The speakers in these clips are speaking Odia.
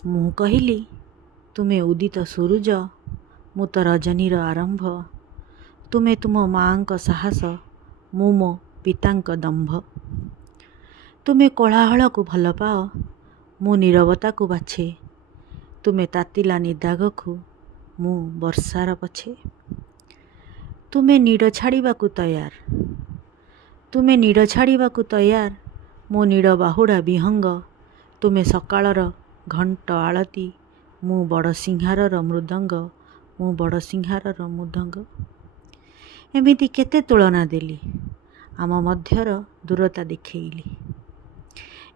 ମୁଁ କହିଲି ତୁମେ ଉଦିତ ସୂରୁଜ, ମୁଁ ତ ରଜନୀର ଆରମ୍ଭ। ତୁମେ ତୁମ ମାଆଙ୍କ ସାହସ, ମୁଁ ମୋ ପିତାଙ୍କ ଦମ୍ଭ। ତୁମେ କୋଳାହଳକୁ ଭଲ ପାଅ, ମୁଁ ନୀରବତାକୁ ବାଛେ। ତୁମେ ତାତିଲା ନିଦାଘକୁ, ମୁଁ ବର୍ଷାର ପଛେ। ତୁମେ ନୀଡ଼ ଛାଡ଼ିବାକୁ ତୟାର, ତୁମେ ନୀଡ଼ ଛାଡ଼ିବାକୁ ତୟାର, ମୋ ନୀଡ଼ ବାହୁଡ଼ା ବିହଙ୍ଗ। ତୁମେ ସକାଳର ଘଣ୍ଟ ଆଳତି, ମୁଁ ବଡ଼ ସିଂହାରର ମୃଦଙ୍ଗ, ମୁଁ ବଡ଼ ସିଂହାରର ମୃଦଙ୍ଗ। ଏମିତି କେତେ ତୁଳନା ଦେଲି, ଆମ ମଧ୍ୟର ଦୂରତା ଦେଖେଇଲି।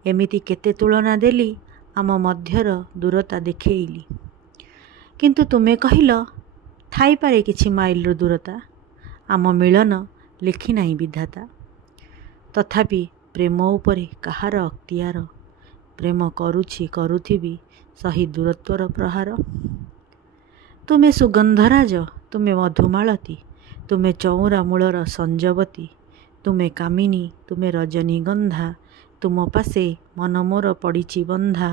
ଏମିତି କେତେ ତୁଳନା ଦେଲି, ଆମ ମଧ୍ୟର ଦୂରତା ଦେଖେଇଲି। କିନ୍ତୁ ତୁମେ କହିଲ ଥାଇପାରେ କିଛି ମାଇଲର ଦୂରତା, ଆମ ମିଳନ ଲେଖିନାହିଁ ବିଧାତା। ତଥାପି ପ୍ରେମ ଉପରେ କାହାର ଅକ୍ତିଆର, ପ୍ରେମ କରୁଛି କରୁଥିବି ସହି ଦୂରତ୍ୱର ପ୍ରହାର। ତୁମେ ସୁଗନ୍ଧରାଜ, ତୁମେ ମଧୁମାଳତୀ, ତୁମେ ଚଉରା ମୂଳର ସଞ୍ଜବତୀ। ତୁମେ କାମିନୀ, ତୁମେ ରଜନୀଗନ୍ଧା, ତୁମ ପାଶେ ମନ ମୋର ପଡ଼ିଛି ବନ୍ଧା।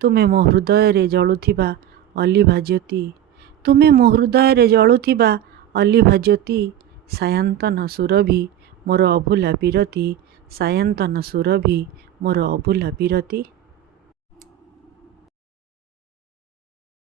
ତୁମେ ମୋ ହୃଦୟରେ ଜଳୁଥିବା ଅଲିଭା ଜ୍ୟୋତି, ତୁମେ ମୋ ହୃଦୟରେ ଜଳୁଥିବା ଅଲିଭା ଜ୍ୟୋତି। ସାୟନ୍ତନ ସୁରଭି ମୋର ଅଭୁଲା ପିରତି, ସାୟନ୍ତନ ସୁରଭି ମୋର ଅଭୁଲା ପିରତି।